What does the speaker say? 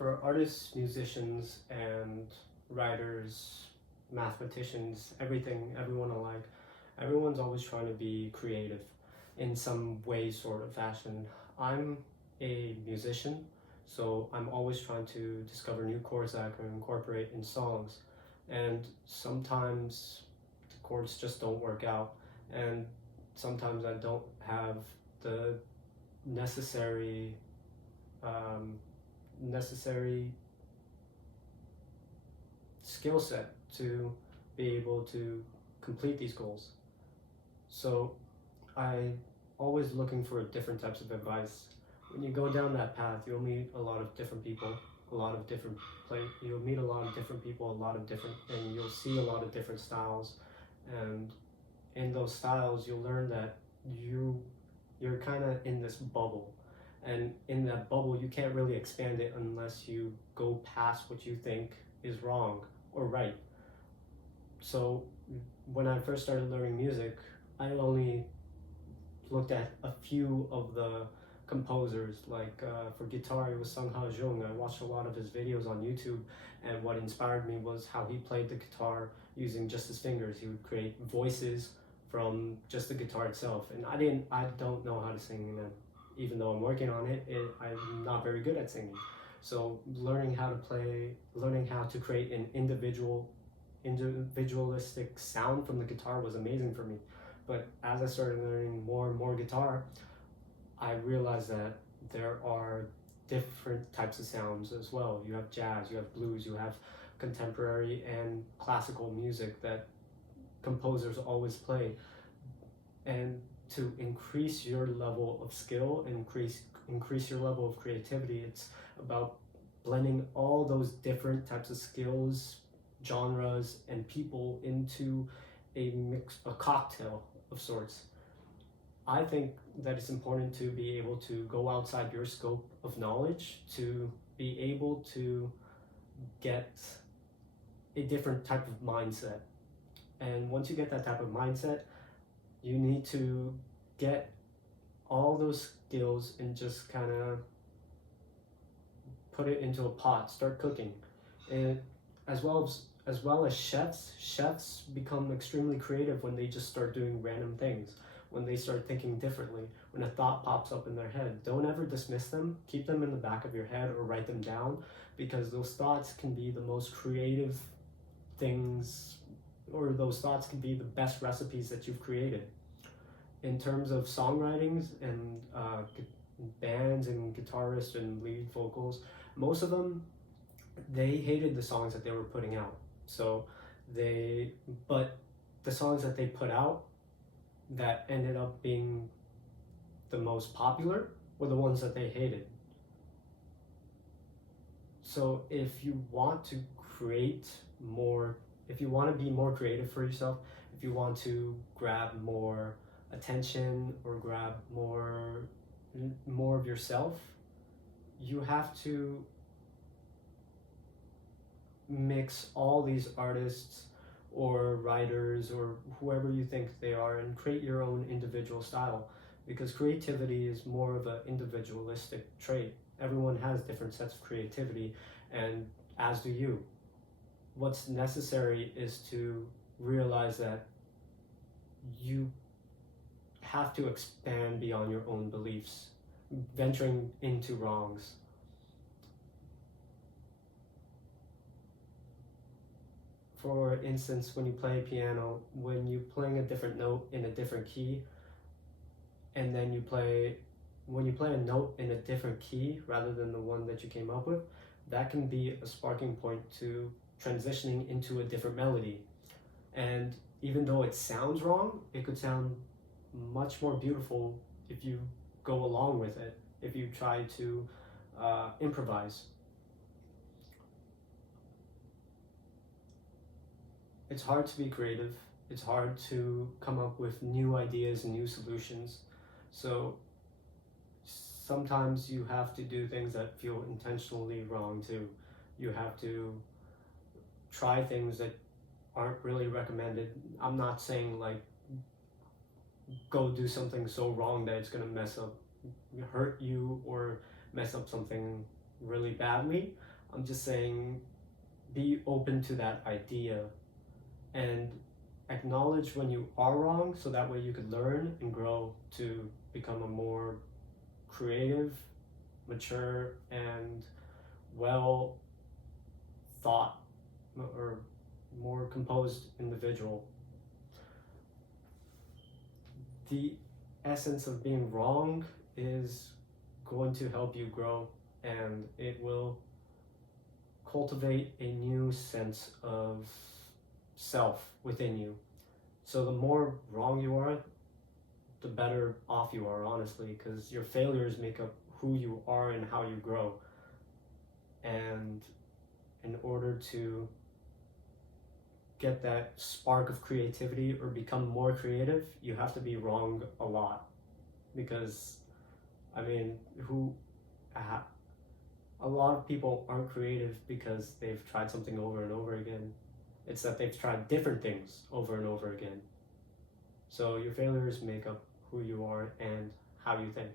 for artists, musicians, and writers, mathematicians, everyone alike, everyone's always trying to be creative in some way, sort of fashion. I'm a musician, so I'm always trying to discover new chords that I can incorporate in songs. And sometimes the chords just don't work out, and sometimes I don't have the necessary necessary skill set to be able to complete these goals. So I always looking for different types of advice. When you go down that path, you'll meet a lot of different people, a lot of different you'll meet a lot of different people, and you'll see a lot of different styles. And in those styles, you'll learn that you're kind of in this bubble, and in that bubble you can't really expand it unless you go past what you think is wrong or right. So when I first started learning music, I only looked at a few of the composers. Like for guitar, it was Sung Ha Jung. I watched a lot of his videos on YouTube, and what inspired me was how he played the guitar using just his fingers. He would create voices from just the guitar itself, and I don't know how to sing, and even though I'm working on it, I'm not very good at singing. So learning how to create an individualistic sound from the guitar was amazing for me. But as I started learning more and more guitar, I realized that there are different types of sounds as well. You have jazz, you have blues, you have contemporary and classical music that composers always play. And to increase your level of skill, increase your level of creativity, it's about blending all those different types of skills, genres, and people into a cocktail of sorts. I think that it's important to be able to go outside your scope of knowledge to be able to get a different type of mindset. And once you get that type of mindset, you need to get all those skills and just kind of put it into a pot, start cooking. And as well as chefs become extremely creative when they just start doing random things, when they start thinking differently, when a thought pops up in their head. Don't ever dismiss them. Keep them in the back of your head or write them down, because those thoughts can be the most creative things, or those thoughts can be the best recipes that you've created. In terms of songwritings and bands and guitarists and lead vocals, most of them, they hated the songs that they were putting out. But the songs that they put out that ended up being the most popular were the ones that they hated. So if you want to create more, if you want to be more creative for yourself, if you want to grab more attention or grab more of yourself, you have to mix all these artists or writers or whoever you think they are and create your own individual style, because creativity is more of an individualistic trait. Everyone has different sets of creativity, and as do you. What's necessary is to realize that you have to expand beyond your own beliefs, venturing into wrongs. For instance, when you play piano, when you're playing a different note in a different key, and then when you play a note in a different key rather than the one that you came up with, that can be a sparking point to transitioning into a different melody. And even though it sounds wrong, it could sound much more beautiful if you go along with it, if you try to improvise. It's hard to be creative. It's hard to come up with new ideas and new solutions. So sometimes you have to do things that feel intentionally wrong too. You have to try things that aren't really recommended. I'm not saying like go do something so wrong that it's gonna hurt you or mess up something really badly. I'm just saying be open to that idea and acknowledge when you are wrong so that way you could learn and grow to become a more creative, mature, and well thought or more composed individual. The essence of being wrong is going to help you grow, and it will cultivate a new sense of self within you. So the more wrong you are, the better off you are, honestly, because your failures make up who you are and how you grow. And in order to get that spark of creativity or become more creative, you have to be wrong a lot. Because, I mean, a lot of people aren't creative because they've tried something over and over again. It's that they've tried different things over and over again. So your failures make up who you are and how you think.